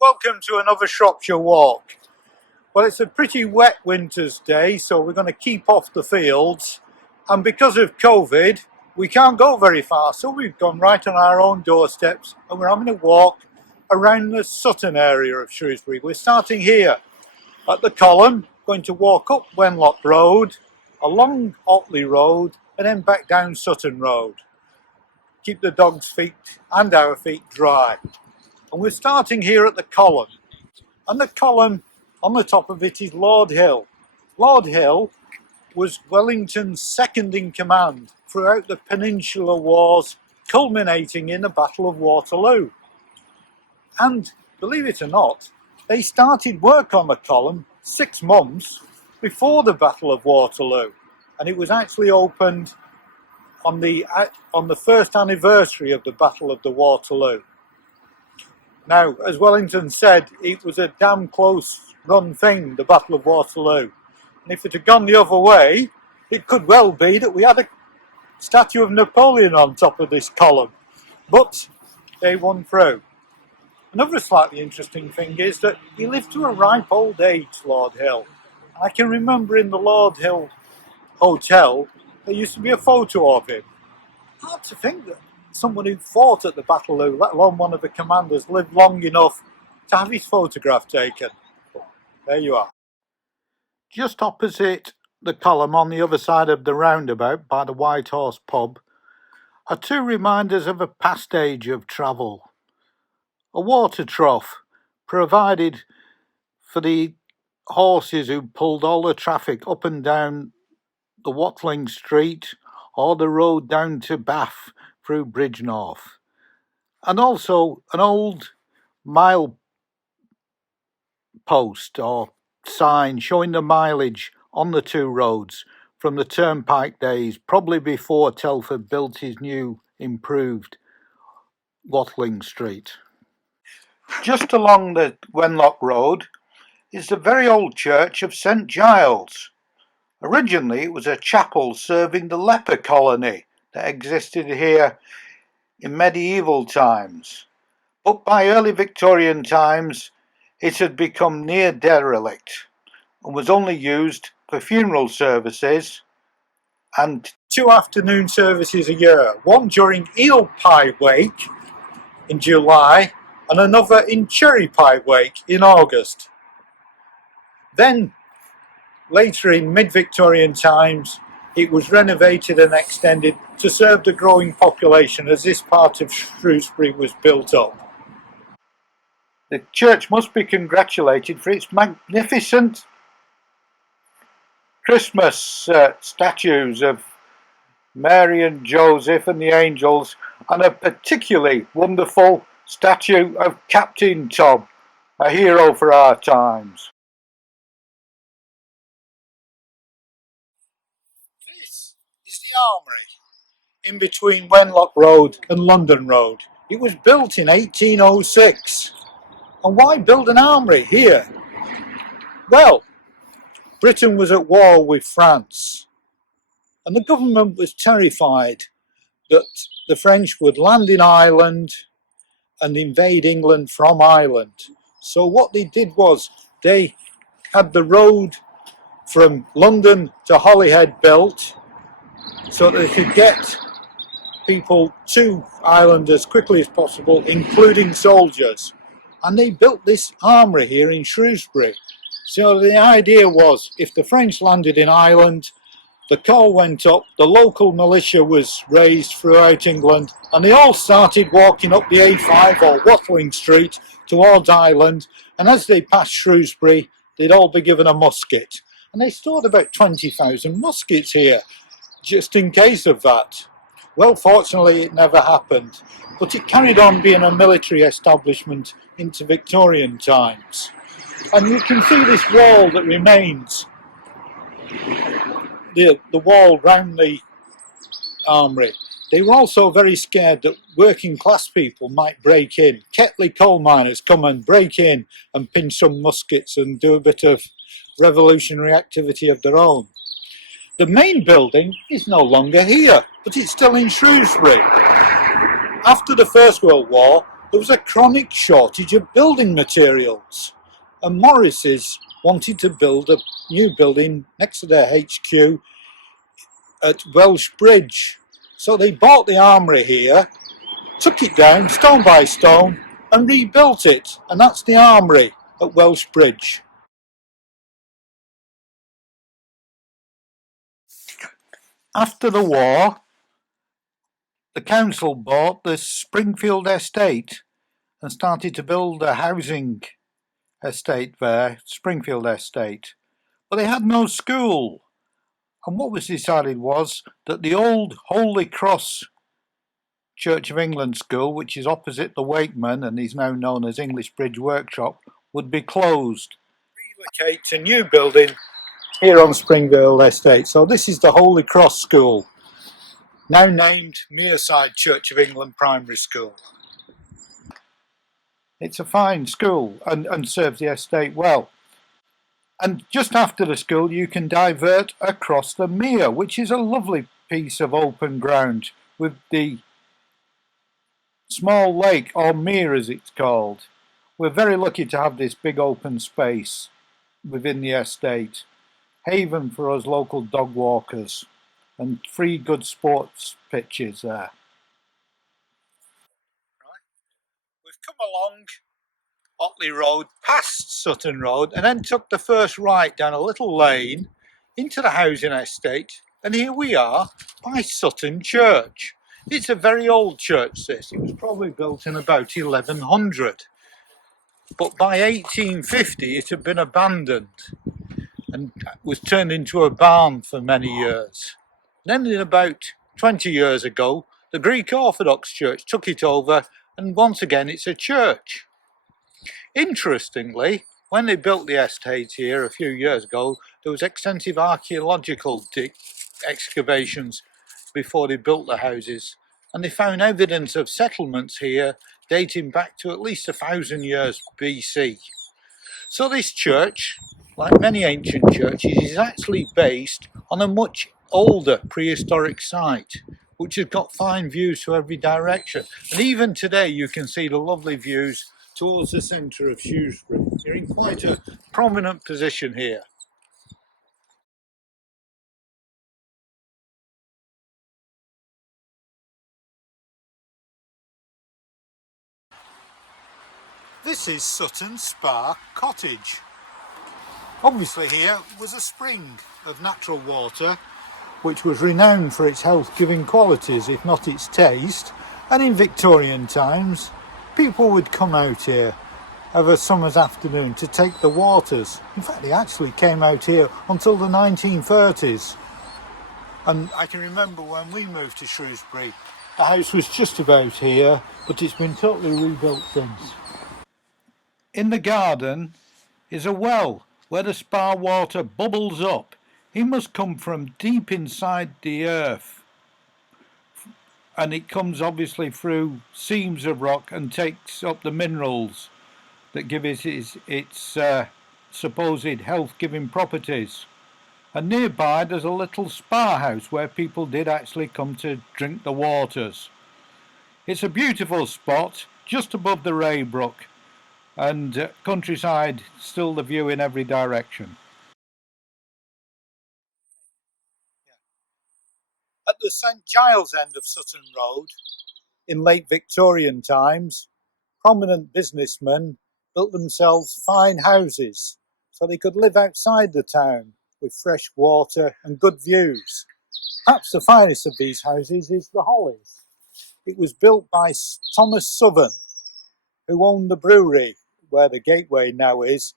Welcome to another Shropshire walk. Well, it's a pretty wet winter's day, so we're going to keep off the fields, and because of COVID we can't go very far, so we've gone right on our own doorsteps and we're having a walk around the Sutton area of Shrewsbury. We're starting here at the column, going to walk up Wenlock Road, along Otley Road and then back down Sutton Road. Keep the dog's feet and our feet dry. And we're starting here at the column, and the column on the top of it is Lord Hill. Lord Hill was Wellington's second in command throughout the Peninsular Wars, culminating in the Battle of Waterloo. And believe it or not, they started work on the column 6 months before the Battle of Waterloo, and it was actually opened on the first anniversary of the Battle of the Waterloo. Now, as Wellington said, it was a damn close run thing, the Battle of Waterloo. And if it had gone the other way, it could well be that we had a statue of Napoleon on top of this column. But they won through. Another slightly interesting thing is that he lived to a ripe old age, Lord Hill. And I can remember in the Lord Hill Hotel, there used to be a photo of him. Hard to think that someone who fought at the Battle of, let alone one of the commanders, lived long enough to have his photograph taken. There you are. Just opposite the column on the other side of the roundabout by the White Horse pub are two reminders of a past age of travel. A water trough provided for the horses who pulled all the traffic up and down the Watling Street or the road down to Bath through Bridgenorth, and also an old mile post or sign showing the mileage on the two roads from the turnpike days, probably before Telford built his new improved Watling Street. Just along the Wenlock Road is the very old church of St Giles. Originally it was a chapel serving the leper colony that existed here in medieval times, but by early Victorian times it had become near derelict and was only used for funeral services and 2 afternoon services a year, one during Eel Pie Wake in July and another in Cherry Pie Wake in August. Then later in mid-Victorian times it was renovated and extended to serve the growing population as this part of Shrewsbury was built up. The church must be congratulated for its magnificent Christmas statues of Mary and Joseph and the angels, and a particularly wonderful statue of Captain Tom, a hero for our times. This is the Armoury, in between Wenlock Road and London Road. It was built in 1806. And why build an armoury here? Well, Britain was at war with France, and the government was terrified that the French would land in Ireland and invade England from Ireland. So what they did was they had the road from London to Holyhead built so that they could get people to Ireland as quickly as possible, including soldiers. And they built this armoury here in Shrewsbury. So the idea was, if the French landed in Ireland, the call went up, the local militia was raised throughout England, and they all started walking up the A5 or Watling Street towards Ireland, and as they passed Shrewsbury, they'd all be given a musket. And they stored about 20,000 muskets here, just in case of that. Well, fortunately, it never happened, but it carried on being a military establishment into Victorian times. And you can see this wall that remains, the wall round the armoury. They were also very scared that working class people might break in. Ketley coal miners come and break in and pinch some muskets and do a bit of revolutionary activity of their own. The main building is no longer here, but it's still in Shrewsbury. After the First World War, there was a chronic shortage of building materials, and Morris's wanted to build a new building next to their HQ at Welsh Bridge. So they bought the armoury here, took it down stone by stone and rebuilt it, and that's the armoury at Welsh Bridge. After the war, the council bought the Springfield estate and started to build a housing estate there, Springfield Estate. But they had no school. And what was decided was that the old Holy Cross Church of England School, which is opposite the Wakeman and is now known as English Bridge Workshop, would be closed. Relocate to new building here on Springfield Estate. So this is the Holy Cross School, now named Mearside Church of England Primary School. It's a fine school and serves the estate well. And just after the school you can divert across the mere, which is a lovely piece of open ground with the small lake, or mere as it's called. We're very lucky to have this big open space within the estate. Haven for us local dog walkers, and 3 good sports pitches there. Right. We've come along Otley Road past Sutton Road and then took the first right down a little lane into the housing estate, and here we are by Sutton Church. It's a very old church this. It was probably built in about 1100, but by 1850 it had been abandoned and was turned into a barn for many years. Then in about 20 years ago the Greek Orthodox Church took it over, and once again it's a church. Interestingly, when they built the estate here a few years ago, there was extensive archaeological excavations before they built the houses, and they found evidence of settlements here dating back to at least 1,000 years BC. So this church, like many ancient churches, is actually based on a much older prehistoric site, which has got fine views to every direction. And even today you can see the lovely views towards the centre of Shrewsbury. You're in quite a prominent position here. This is Sutton Spa Cottage. Obviously here was a spring of natural water which was renowned for its health-giving qualities, if not its taste, and in Victorian times people would come out here of a summer's afternoon to take the waters. In fact, they actually came out here until the 1930s. And I can remember when we moved to Shrewsbury, the house was just about here, but it's been totally rebuilt since. In the garden is a well where the spa water bubbles up. It must come from deep inside the earth, and it comes obviously through seams of rock and takes up the minerals that give it its supposed health-giving properties. And nearby there's a little spa house where people did actually come to drink the waters. It's a beautiful spot just above the Raybrook, and countryside, still the view in every direction. At the St Giles end of Sutton Road, in late Victorian times, prominent businessmen built themselves fine houses so they could live outside the town with fresh water and good views. Perhaps the finest of these houses is the Hollies. It was built by Thomas Southern, who owned the brewery where the Gateway now is,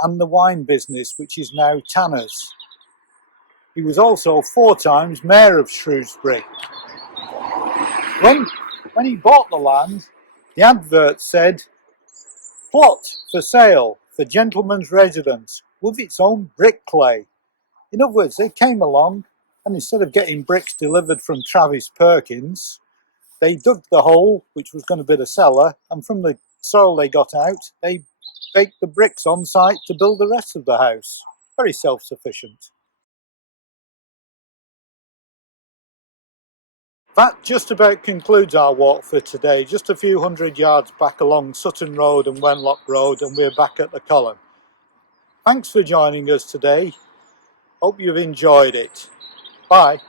and the wine business, which is now Tanner's. He was also 4 times mayor of Shrewsbury. When he bought the land, the advert said, "Plot for sale for gentleman's residence with its own brick clay." In other words, they came along and instead of getting bricks delivered from Travis Perkins, they dug the hole, which was going to be the cellar, and from the soil they got out, they baked the bricks on site to build the rest of the house. Very self-sufficient. That just about concludes our walk for today, just a few hundred yards back along Sutton Road and Wenlock Road, and we're back at the column. Thanks for joining us today. Hope you've enjoyed it. Bye.